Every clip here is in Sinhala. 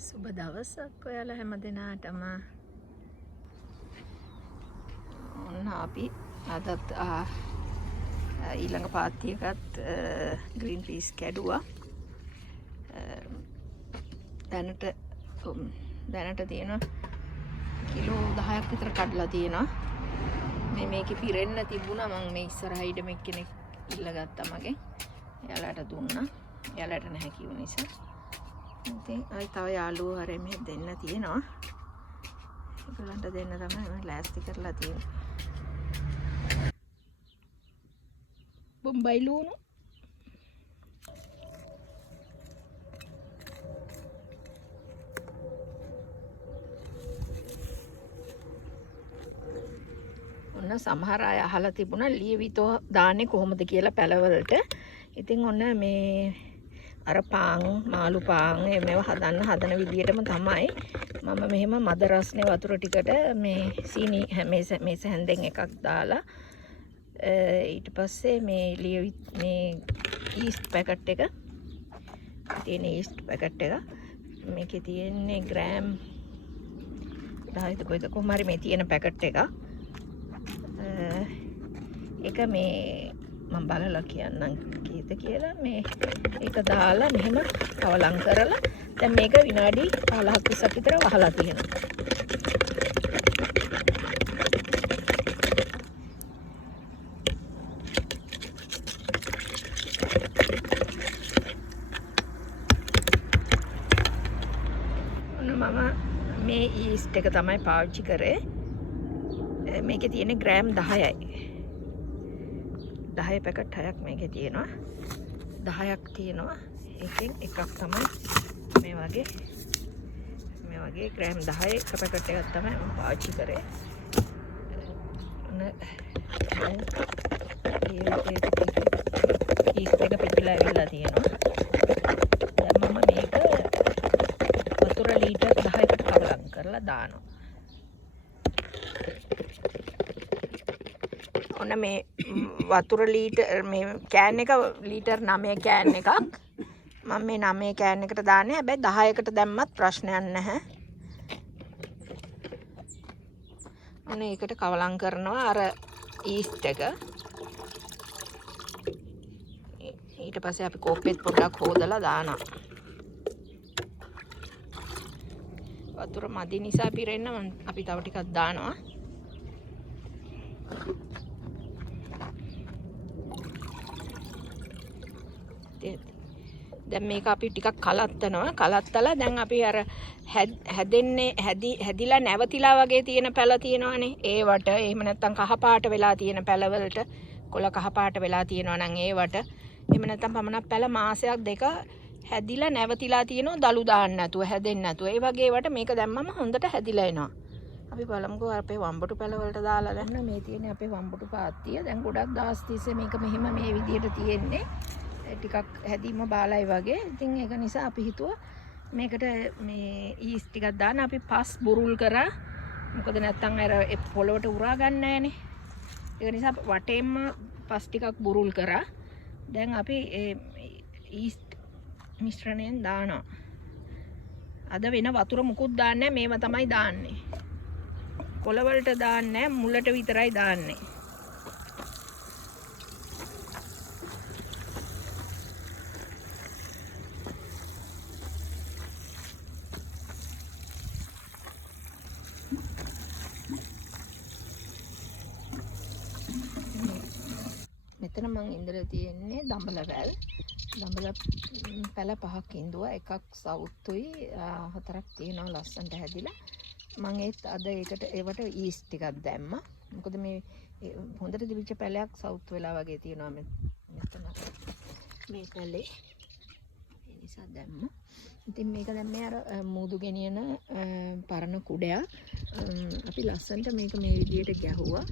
සුබ දවසක් ඔයාලා හැම දෙනාටම. ඔන්න අපි අදත් ඊළඟ පාත්තියකත් ග්‍රීන් පීස් කැඩුවා. දැනට තියෙන කිලෝ 10ක් විතර කඩලා තියෙනවා. මේකේ පිරෙන්න තිබුණා. මම මේ ඉස්සරහින් මේ කෙනෙක් ඉල්ලගත්තා මගෙන්. එයාලට දුන්නා. එයාලට නැහැ කිව්ව නිසා. ඉතින් අයි තව යාළුවෝ හරි මෙහෙ දෙන්න තියෙනවා. ඒගොල්ලන්ට දෙන්න තමයි මම ලෑස්ති කරලා තියෙන්නේ. බොම්බයි ලුණු. ඔන්න සමහර අය අහලා තිබුණා ලියවිතෝ දාන්නේ කොහොමද කියලා පැලවලට. ඉතින් ඔන්න මේ අර පාන් මාළු පාන් මේව හදන විදියටම තමයි මම මෙහෙම මද රස්නේ වතුර ටිකට මේ සීනි මේස හැන්දෙන් එකක් දාලා ඊට පස්සේ මේ ඊස්ට් පැකට් එක තියෙන ඊස්ට් පැකට් එක මේකේ තියෙන්නේ ග්‍රෑම් 10ද කොයිද කොහොම හරි මේ තියෙන පැකට් එක ඒක මේ මම බලලා කියන්නම් කීයද කියලා. මේ ඒක දාලා මෙහෙම කවලම් කරලා දැන් මේක විනාඩි 15ක් 20ක් විතර වහලා තියෙනවා. ඔන්න මම මේ ඊස්ට් එක තමයි පාවිච්චි කරේ. මේකේ තියෙන්නේ ග්‍රෑම් 10යි. 10 පැකට් 6ක් මේකේ තියෙනවා. 10ක් තියෙනවා. ඒකෙන් එකක් තමයි මේ වගේ ග්‍රෑම් 10 එක පැකට් එකක් තමයි මම පාවිච්චි කරේ. ඊස්ට් එක පිටිලා ඇවිල්ලා තියෙනවා. දැන් මම මේක වතුර ලීටර් 10කට කවලම් කරලා දානවා. ඔන්න මේ වතුර ලීටර් මේ කෑන් එක ලීටර් 9 කෑන් එකක්. මම මේ 9 කෑන් එකට දාන්නේ. හැබැයි 10කට දැම්මත් ප්‍රශ්නයක් නැහැ. ඔන්න ඒකට කවලම් කරනවා අර ඊස්ට් එක. ඊට පස්සේ අපි කෝප්පෙත් පොඩ්ඩක් හොදලා දානවා. වතුර මදි නිසා පිරෙන්න අපි තව ටිකක් දානවා. දැන් මේක අපි ටිකක් කලත්තනවා. කලත්තලා දැන් අපි අර හැදිලා නැවතිලා වගේ තියෙන පැල තියෙනවානේ. ඒවට එහෙම නැත්නම් කහ පාට වෙලා තියෙන පැලවලට කොළ කහ පාට වෙලා තියෙනවා නම් ඒවට එහෙම නැත්නම් පමණක් පැල මාසයක් දෙක හැදිලා නැවතිලා තියෙනවා දලු දාන්න නැතුව හැදෙන්න නැතුව. ඒ වගේ ඒවට මේක දැම්මම හොඳට හැදිලා එනවා. අපි බලමුකෝ අපේ වම්බටු පැලවලට දාලා දැන් මේ තියෙන්නේ අපේ වම්බටු පාත්තිය. දැන් ගොඩක් දවස් තිස්සේ මේක මෙහෙම මේ විදියට තියෙන්නේ. ටිකක් හැදීම බාලයි වගේ. ඉතින් ඒක නිසා අපි හිතුවා මේකට මේ ඊස්ට් ටිකක් දාන්න. අපි පස් බුරුල් කරා. මොකද නැත්තම් අර පොළොවට උරා ගන්න නෑනේ. ඒක නිසා වටේම පස් ටිකක් බුරුල් කරා. දැන් අපි ඊස්ට් මිශ්‍රණයෙන් දානවා. අද වෙන වතුර මුකුත් දාන්නේ නෑ. මේව තමයි දාන්නේ. කොළ වලට දාන්නේ නෑ. මුලට විතරයි දාන්නේ. මෙතන මං ඉඳලා තියෙන්නේ දඹල වැල්. දඹල පැල 5ක් ඉඳුවා. එකක් සවුත්තුයි 4ක් තියෙනවා ලස්සනට හැදිලා. මං අද ඒවට ඊස්ට් ටිකක් දැම්මා. මොකද මේ හොඳට දිවිච්ච පැලයක් සවුත් වෙලා වගේ තියෙනවා මෙතන මේ පැලේ. ඒ නිසා දැම්මා. ඉතින් මේක දැන් මේ අර මූදු ගෙනියන පරණ කුඩයක්. අපි ලස්සනට මේක මේ විදියට ගැහුවා.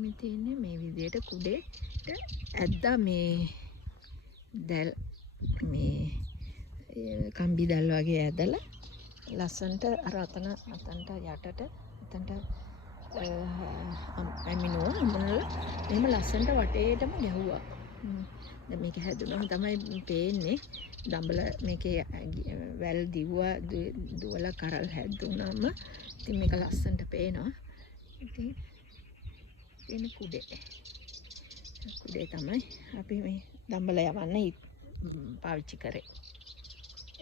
මේ තියෙන්නේ මේ විදියට කුඩේට ඇද්දා මේ දැල් මේ කම්බි දැල් වගේ ඇදලා ලස්සනට අර අතනට යටට එතනට ඇමිනුවා අමනලා එහෙම ලස්සනට වටේටම ගැහුවා. දැන් මේක හැදුනම තමයි පේන්නේ. දඹල මේකේ වැල් දුවලා කරල් හැදුනම ඉතින් මේක ලස්සනට පේනවා. ඉතින් එන කුඩේ තමයි අපි මේ දඹල යවන්න පාවිච්චි කරේ.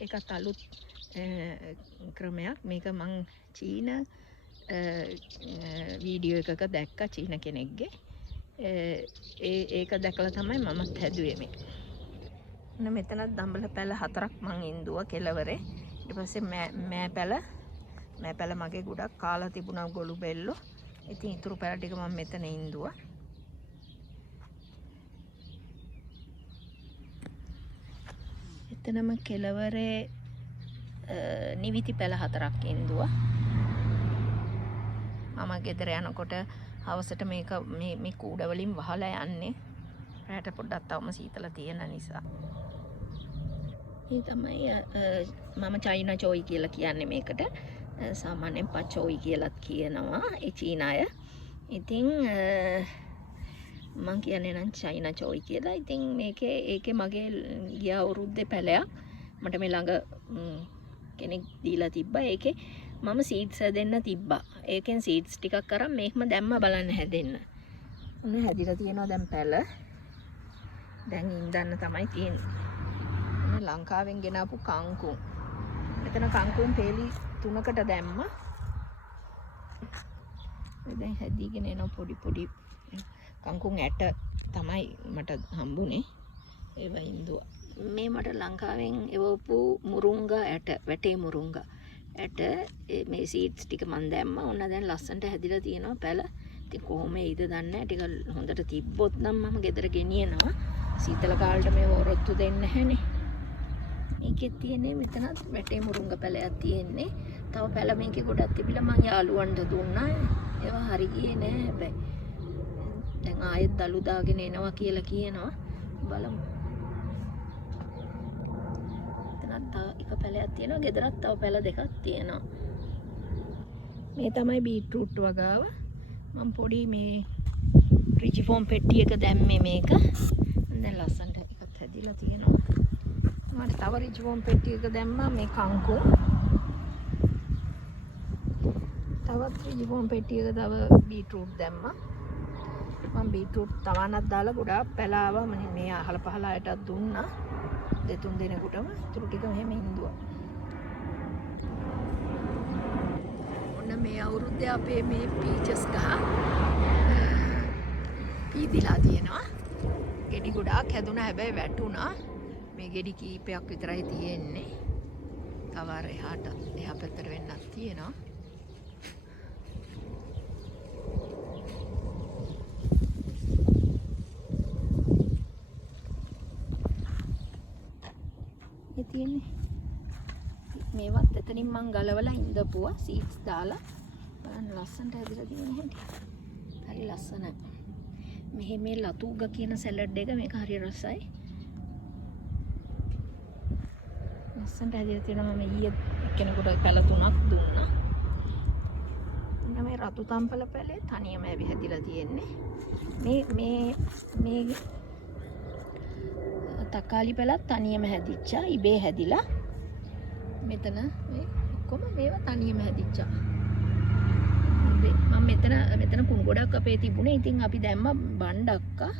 ඒකත් අලුත් ක්‍රමයක්. මේක මං චීන වීඩියෝ එකක දැක්ක චීන කෙනෙක්ගේ. ඒක දැකලා තමයි මමත් හැදුවේ මේ. මෙතනත් දඹල පැල 4ක් මං ඉන්දුවා කෙලවරේ. ඊට පස්සේ මෑ පැල මගේ ගොඩක් කාලා තිබුණා ගොළු බෙල්ලෝ. ඉතින් ඊතුරු පැල ටික මම මෙතන ඉන්දුවා. එතනම කෙලවරේ නිවිති පැල 4ක් ඉන්දුවා. මම ගෙදර යනකොට හවසට මේ කූඩ වලින් වහලා යන්නේ. රැට පොඩ්ඩක් තවම සීතල තියෙන නිසා. මේ තමයි මම චයිනා චෝයි කියලා කියන්නේ මේකට. සාමාන්‍යයෙන් පචෝයි කියලාත් කියනවා ඒ චීන අය. ඉතින් මං කියන්නේ නම් චයිනා චෝයි කියලා. ඉතින් ඒකේ මගේ ගිය අවුරුද්දේ පැලයක් මට මේ ළඟ කෙනෙක් දීලා තිබ්බා. ඒකේ මම සීඩ්ස් දෙන්න තිබ්බා. ඒකෙන් සීඩ්ස් ටිකක් අරන් මේකම දැම්ම බලන්න හැදෙන්න. ඔන්න හැදිලා තියෙනවා දැන් පැල. දැන් ඉඳන්න තමයි තියෙන්නේ. ඔන්න ලංකාවෙන් ගෙනාපු කංකුම්. මෙතන කංකුම් පේලි 3කට දැම්මා. දැන් හැදීගෙන එන පොඩි කංකුම් ඇට තමයි මට හම්බුනේ. ඒවා ඉඳුවා. මේ මට ලංකාවෙන් එවපු මුරුංගා ඇට, වැටේ මුරුංගා ඇට මේ සීඩ්ස් ටික මන් දැම්මා. ඔන්න දැන් ලස්සනට හැදිලා තියෙනවා පැල. ඉතින් කොහොම එයිද දන්නේ නැහැ. ටික හොඳට තිබ්බොත් නම් මම ගෙදර ගෙනියනවා. සීතල කාලේට මේ වොරොත්තු දෙන්න නැහැනේ. මේකේ තියෙන්නේ මෙතනත් වැටේ මුරුංග පැලයක් තියෙන්නේ. තව පැල මේකේ ගොඩක් තිබිලා මං යාළුවන්ට දුන්නා. ඒවා හරි ගියේ නෑ හැබැයි. දැන් ආයෙත් දලු දාගෙන එනවා කියලා කියනවා. බලමු. එතනත් එක පැලයක් තියෙනවා. ගෙදරත් තව පැල දෙකක් තියෙනවා. මේ තමයි බීට්‍රූට් වගාව. මම පොඩි මේ රිජිෆෝම් පෙට්ටියක දැම්මේ මේක. දැන් ලස්සනට එකත් හැදිලා තියෙනවා. මම තව රිජිෆෝම් පෙට්ටියක දැම්මා මේ කංකුම්. තවත් රිජිෆෝම් පෙට්ටියක තව බීට්‍රූට් දැම්මා. මම බීට්‍රූට් තවන්නක් දාලා ගොඩාක් පැලාවා. මම මේ අහල පහල අයටත් දුන්නා. 2-3 දිනකටම ඉතුරු ටික මෙහෙම ඉඳුවා. ඔන්න මේ අවුරුද්දේ අපේ මේ පීචස් ගහ පීදිලා තියෙනවා. ගෙඩි ගොඩාක් හැදුණා හැබැයි වැටුණා. මේ ගෙඩි කීපයක් විතරයි තියෙන්නේ. තව අර එහා පැත්තට වෙන්නක් තියෙනවා. තියෙන්නේ මේවත් එතනින් මං ගලවලා ඉඳපුවා සීඩ්ස් දාලා බලන්න ලස්සනට හැදිලා තියෙන හැටි. හරි ලස්සනයි. මේ ලතුග කියන සැලඩ් එක මේක හරි රසයි. ලස්සනට හැදිලා තියෙනවා. මම ඊයේ එක්කෙනෙකුට පැල 3ක් දුන්නා. මෙන්න මේ රතු තම්පල පැලේ තනියම හැදිලා තියෙන්නේ. මේ තක්කාලි පැලත් තනියම හැදිච්චා. ඉබේ හැදිලා. මෙතන මේ ඔක්කොම මේවා තනියම හැදිච්චා. මම මෙතන කුණු ගොඩක් අපේ තිබුණේ. ඉතින් අපි දැම්ම බණ්ඩක්කා.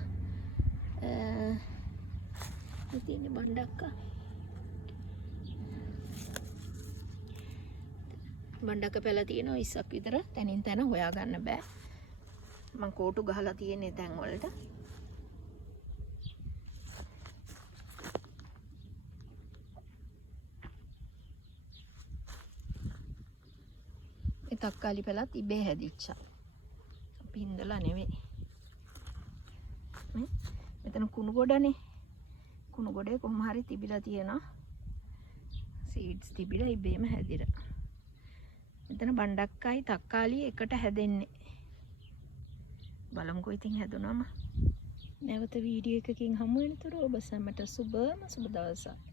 ඉතින් බණ්ඩක්කා. බණ්ඩක්ක පැල තියෙනවා 20ක් විතර. තනින් තන හොයාගන්න බෑ. මම කෝටු ගහලා තියෙන්නේ තැන් වලට. තක්කාලි පැලත් ඉබේ හැදිච්චා. අපි ඉඳලා නෙවෙයි. මෙතන කුණු ගොඩනේ. කුණු ගොඩේ කොහොම හරි තිබිලා තියෙනවා. සීඩ්ස් තිබිලා ඉබේම හැදිලා. මෙතන බණ්ඩක්කයි තක්කාලි එකට හැදෙන්නේ. බලමුකෝ ඉතින් හැදුනම. නැවත වීඩියෝ එකකින් හමු වෙනතුරු ඔබ සැමට සුබ දවසක්.